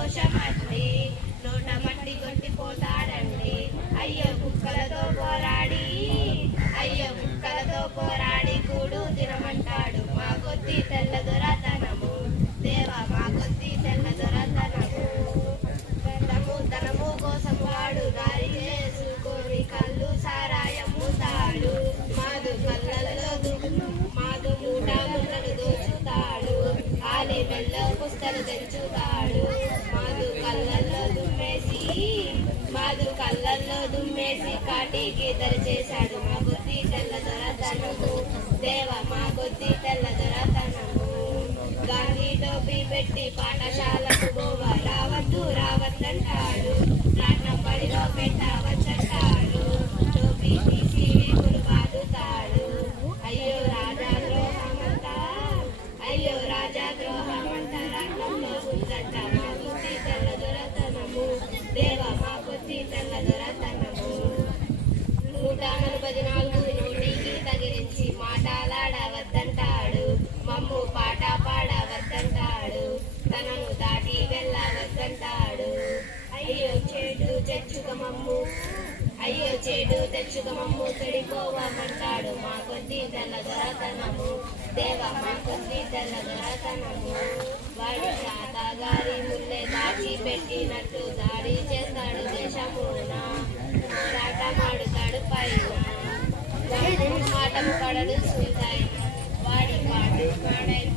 దోషమండి, నోట మట్టి కొట్టిపోతాడండి. అయ్యో కుక్కలతో పోరాడి, అయ్యో కుక్కలతో పోరాడి కూడు తినమంటాడు. మా కొద్ది తెల్ల దొరతనము దేవా, మా కొద్ది తెల్ల దొరతనము. ధనము కోసం వాడు దారి చేసుకొని కళ్ళు సారాయము తాడు. మాదు కళ్ళల్లో మాదు మూట ముళ్ళను దోచుతాడు. ఆలి మెల్లో పుస్తలు తెంచుతాడు. మాదు కళ్ళల్లో దుమ్మేసి కాటికి చేశాడు. మా కొద్ది తెల్ల దొరతనము దేవా, మా కొద్ది తెల్ల దొరతనము. గాంధీ టోపీ పెట్టి పాఠశాలకు గోవ రావద్దంటాడు. రాట్నం బడిలో పెట్టవచ్చంటాడు. టోపీ తీసి వీపులు బాదుతాడు. అయ్యో రాజాద్రోహమంతా, అయ్యో రాజాద్రోహమంతా రాట్నంలో ఉందంట. మా కొద్ది తెల్ల దొరతనము దేవా, మా కొద్ది తెల్ల దొరతనము. 144 నోటికి తగిలించి మాటలాడవద్దంటాడు. మమ్ము పాట పాడవద్దంటాడు. తనను దాటి వెళ్ళవద్దంటాడు. అయ్యో చేటు తెచ్చుక మమ్ము చెడిపోవమంటాడు. మా కొద్ది తెల్ల దొరతనము దేవా, మా కొద్ది తెల్ల దొరతనము. వాడి తాతగారి ముల్లె దాచి పెట్టినట్టు దాడి చేస్తాడు దేశమున. పోరాటమాడుతాడు పైన, ఆటం పడడు సుల్తాయిన. వాడి పాడు పాడైన